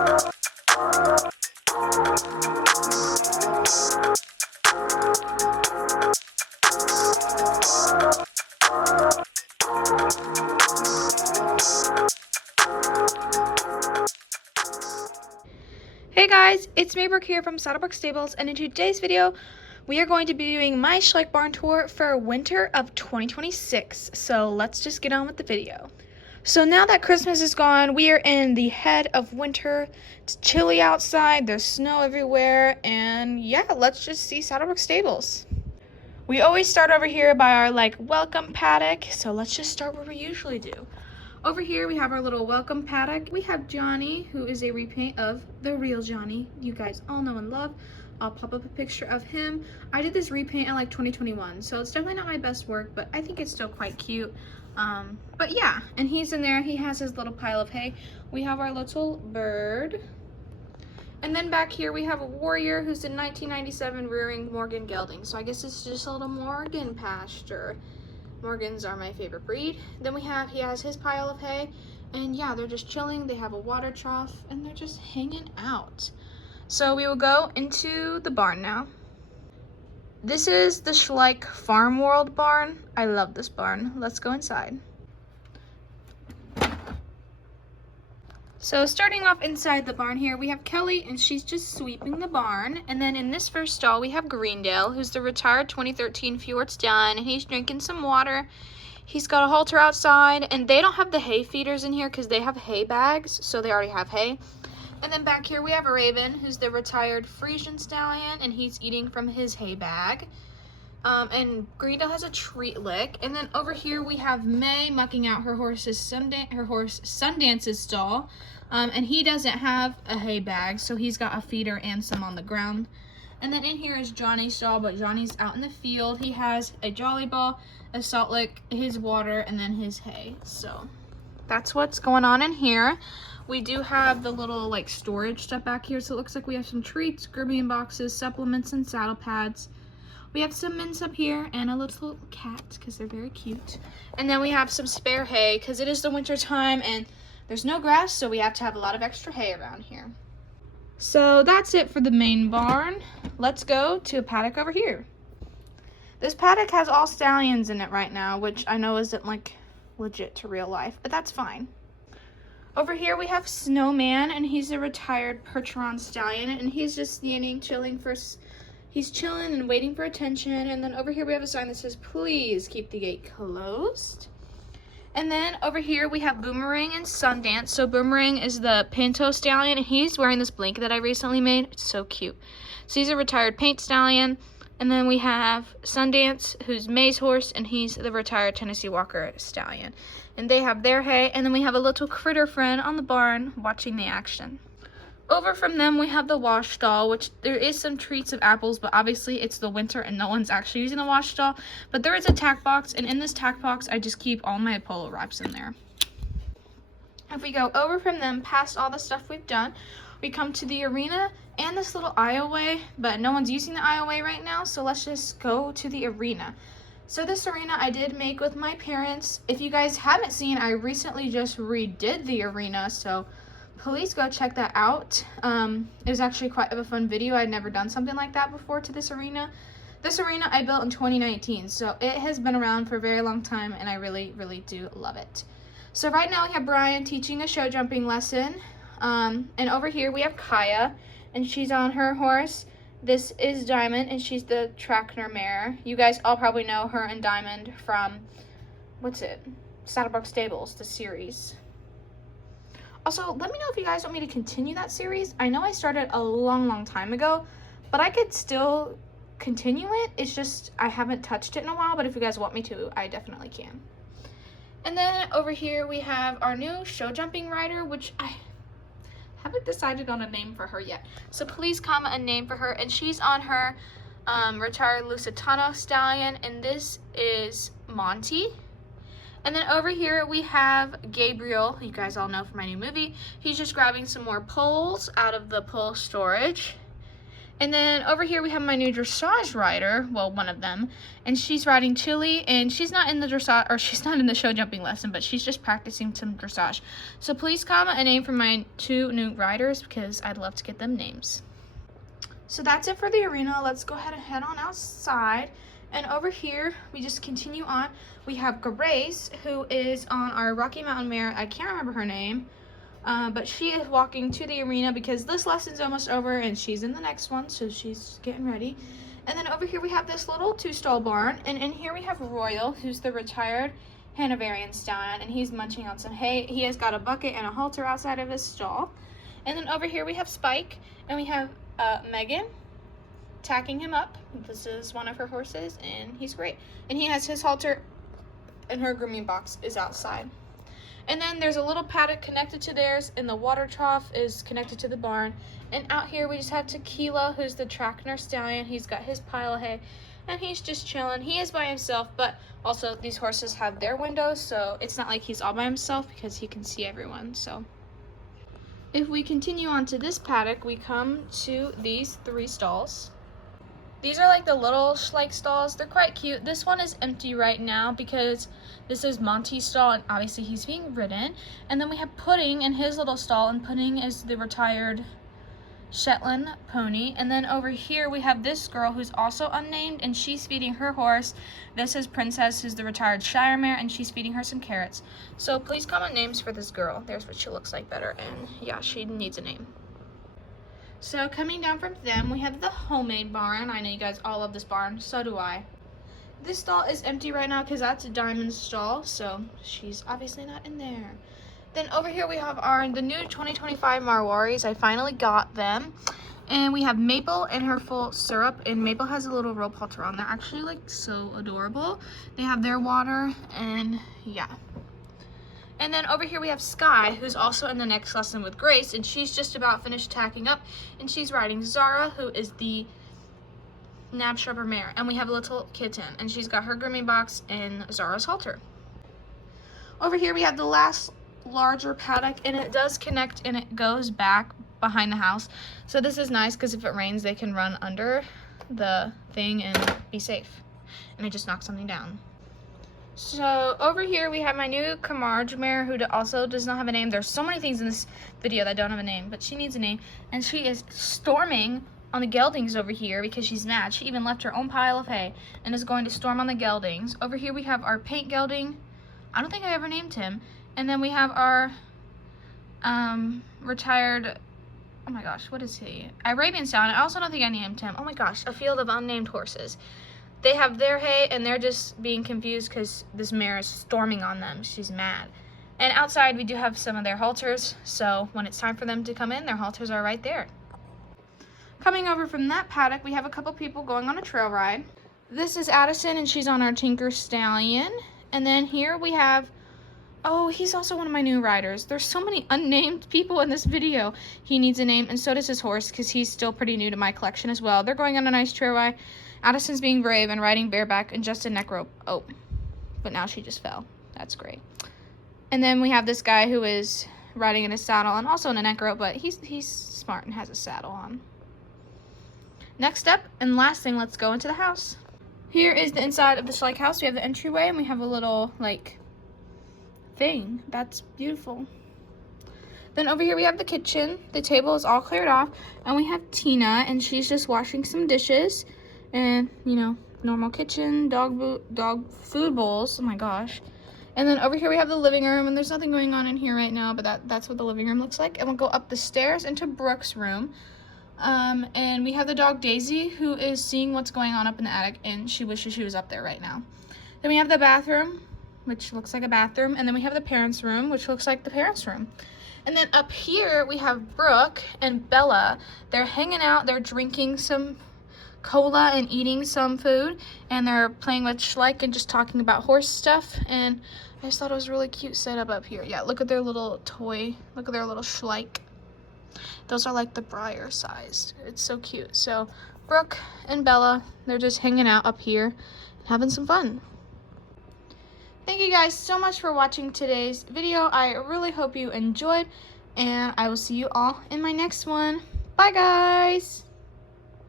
Hey guys, it's Brooke here from Saddlebrooke Stables, and in today's video, we are going to be doing my Schleich barn tour for winter of 2026. So let's just get on with the video. So now that Christmas is gone, we are in the head of winter. It's chilly outside, there's snow everywhere, and yeah, let's just see Saddlebrooke Stables. We always start over here by our welcome paddock, so let's just start where we usually do. Over here we have our little welcome paddock. We have Johnny, who is a repaint of the real Johnny you guys all know and love. I'll pop up a picture of him. I did this repaint in 2021, so it's definitely not my best work, but I think it's still quite cute. But yeah, and he's in there. He has his little pile of hay. We have our little bird. And then back here we have a warrior who's in 1997 rearing Morgan gelding. So I guess it's just a little Morgan pasture. Morgans are my favorite breed. Then he has his pile of hay, and yeah, they're just chilling. They have a water trough, and they're just hanging out. So we will go into the barn now. This is the Schleich Farm World barn. I love this barn. Let's go inside. So starting off inside the barn here, we have Kelly, and she's just sweeping the barn. And then in this first stall, we have Greendale, who's the retired 2013 Fjord Stallion, and he's drinking some water. He's got a halter outside, and they don't have the hay feeders in here because they have hay bags, so they already have hay. And then back here, we have Raven, who's the retired Frisian Stallion, and he's eating from his hay bag. And Greendale has a treat lick. And then over here we have May mucking out her horse Sundance's stall. And he doesn't have a hay bag, so he's got a feeder and some on the ground. And then in here is Johnny's stall, but Johnny's out in the field. He has a jolly ball, a salt lick, his water, and then his hay. So that's what's going on in here. We do have the little storage stuff back here, so it looks like we have some treats, grooming boxes, supplements, and saddle pads. We have some mints up here and a little cat because they're very cute. And then we have some spare hay because it is the winter time and there's no grass, so we have to have a lot of extra hay around here. So that's it for the main barn. Let's go to a paddock over here. This paddock has all stallions in it right now, which I know isn't legit to real life, but that's fine. Over here we have Snowman, and he's a retired Percheron stallion, and he's just standing, he's chilling and waiting for attention. And then over here we have a sign that says, please keep the gate closed. And then over here we have Boomerang and Sundance. So Boomerang is the Pinto stallion, and he's wearing this blanket that I recently made. It's so cute. So he's a retired paint stallion. And then we have Sundance, who's May's horse, and he's the retired Tennessee Walker stallion. And they have their hay. And then we have a little critter friend on the barn watching the action. Over from them, we have the wash stall, which there is some treats of apples, but obviously it's the winter and no one's actually using the wash stall. But there is a tack box, and in this tack box, I just keep all my polo wraps in there. If we go over from them, past all the stuff we've done, we come to the arena and this little aisleway, but no one's using the aisleway right now, so let's just go to the arena. So this arena I did make with my parents. If you guys haven't seen, I recently just redid the arena, so please go check that out. It was actually quite a fun video. I'd never done something like that before to this arena. This arena I built in 2019, so it has been around for a very long time, and I really, really do love it. So right now we have Brian teaching a show jumping lesson, and over here we have Kaya, and she's on her horse. This is Diamond, and she's the Trackner mare. You guys all probably know her and Diamond from, Saddlebrooke Stables, the series. Also, let me know if you guys want me to continue that series. I know I started a long time ago, but I could still continue it. It's just I haven't touched it in a while, but if you guys want me to, I definitely can. And then over here we have our new show jumping rider, which I haven't decided on a name for her yet. So please comment a name for her. And she's on her retired Lusitano stallion, and this is Monty. And then over here we have Gabriel, you guys all know from my new movie. He's just grabbing some more poles out of the pole storage. And then over here we have my new dressage rider, well, one of them, and she's riding Chili, and she's not in the dressage, or she's not in the show jumping lesson, but she's just practicing some dressage. So please comment a name for my 2 new riders, because I'd love to get them names. So that's it for the arena. Let's go ahead and head on outside. And over here, we just continue on. We have Grace, who is on our Rocky Mountain mare. I can't remember her name. But she is walking to the arena because this lesson's almost over and she's in the next one, so she's getting ready. And then over here we have this little 2-stall barn, and in here we have Royal, who's the retired Hanoverian stallion, and he's munching on some hay. He has got a bucket and a halter outside of his stall. And then over here we have Spike, and we have Megan tacking him up. This is one of her horses, and he's great. And he has his halter, and her grooming box is outside. And then there's a little paddock connected to theirs, and the water trough is connected to the barn. And out here we just have Tequila, who's the Trackner stallion. He's got his pile of hay, and he's just chilling. He is by himself, but also these horses have their windows, so it's not like he's all by himself because he can see everyone. So if we continue on to this paddock, we come to these 3 stalls. These are like the little Schleich stalls. They're quite cute. This one is empty right now because this is Monty's stall, and obviously he's being ridden. And then we have Pudding in his little stall, and Pudding is the retired Shetland pony. And then over here we have this girl who's also unnamed, and she's feeding her horse. This is Princess, who's the retired Shire mare, and she's feeding her some carrots. So please comment names for this girl. There's what she looks like better, and yeah, she needs a name. So coming down from them, we have the homemade barn. I know you guys all love this barn, so do I. This stall is empty right now because that's a Diamond's stall, so she's obviously not in there. Then over here we have the new 2025 Marwaris. I finally got them. And we have Maple in her full syrup, and Maple has a little rope halter on. They're actually like so adorable. They have their water, and yeah. And then over here we have Sky, who's also in the next lesson with Grace, and she's just about finished tacking up, and she's riding Zara, who is the Nab Shrubber mare. And we have a little kitten, and she's got her grooming box and Zara's halter. Over here we have the last larger paddock, and it does connect and it goes back behind the house. So this is nice because if it rains, they can run under the thing and be safe. And I just knocked something down. So over here we have my new Camargue mare, who also does not have a name. There's so many things in this video that don't have a name, but she needs a name. And she is storming on the geldings over here because she's mad. She even left her own pile of hay and is going to storm on the geldings. Over here we have our paint gelding. I don't think I ever named him. And then we have our retired, oh my gosh, what is he? Arabian stallion. I also don't think I named him. Oh my gosh, a field of unnamed horses. They have their hay, and they're just being confused because this mare is storming on them. She's mad. And outside, we do have some of their halters, so when it's time for them to come in, their halters are right there. Coming over from that paddock, we have a couple people going on a trail ride. This is Addison, and she's on our Tinker Stallion. And then here we have, oh, he's also one of my new riders. There's so many unnamed people in this video. He needs a name, and so does his horse, because he's still pretty new to my collection as well. They're going on a nice trail ride. Addison's being brave and riding bareback and just a neck rope. Oh, but now she just fell. That's great. And then we have this guy who is riding in a saddle and also in a neck rope, but he's smart and has a saddle on. Next up and last thing, let's go into the house. Here is the inside of the Schleich house. We have the entryway, and we have a little like thing. That's beautiful. Then over here we have the kitchen. The table is all cleared off, and we have Tina, and she's just washing some dishes. And, you know, normal kitchen, dog food bowls. Oh my gosh. And then over here we have the living room, and there's nothing going on in here right now, but that's what the living room looks like. And we'll go up the stairs into Brooke's room. And we have the dog Daisy, who is seeing what's going on up in the attic, and she wishes she was up there right now. Then we have the bathroom, which looks like a bathroom, and then we have the parents' room, which looks like the parents' room. And then up here we have Brooke and Bella. They're hanging out, they're drinking some cola and eating some food, and they're playing with Schleich and just talking about horse stuff. And I just thought it was a really cute setup up here. Yeah, look at their little toy. Look at their little Schleich. Those are like the Briar sized. It's so cute. So Brooke and Bella, they're just hanging out up here and having some fun. Thank you guys so much for watching today's video. I really hope you enjoyed, and I will see you all in my next one. Bye guys!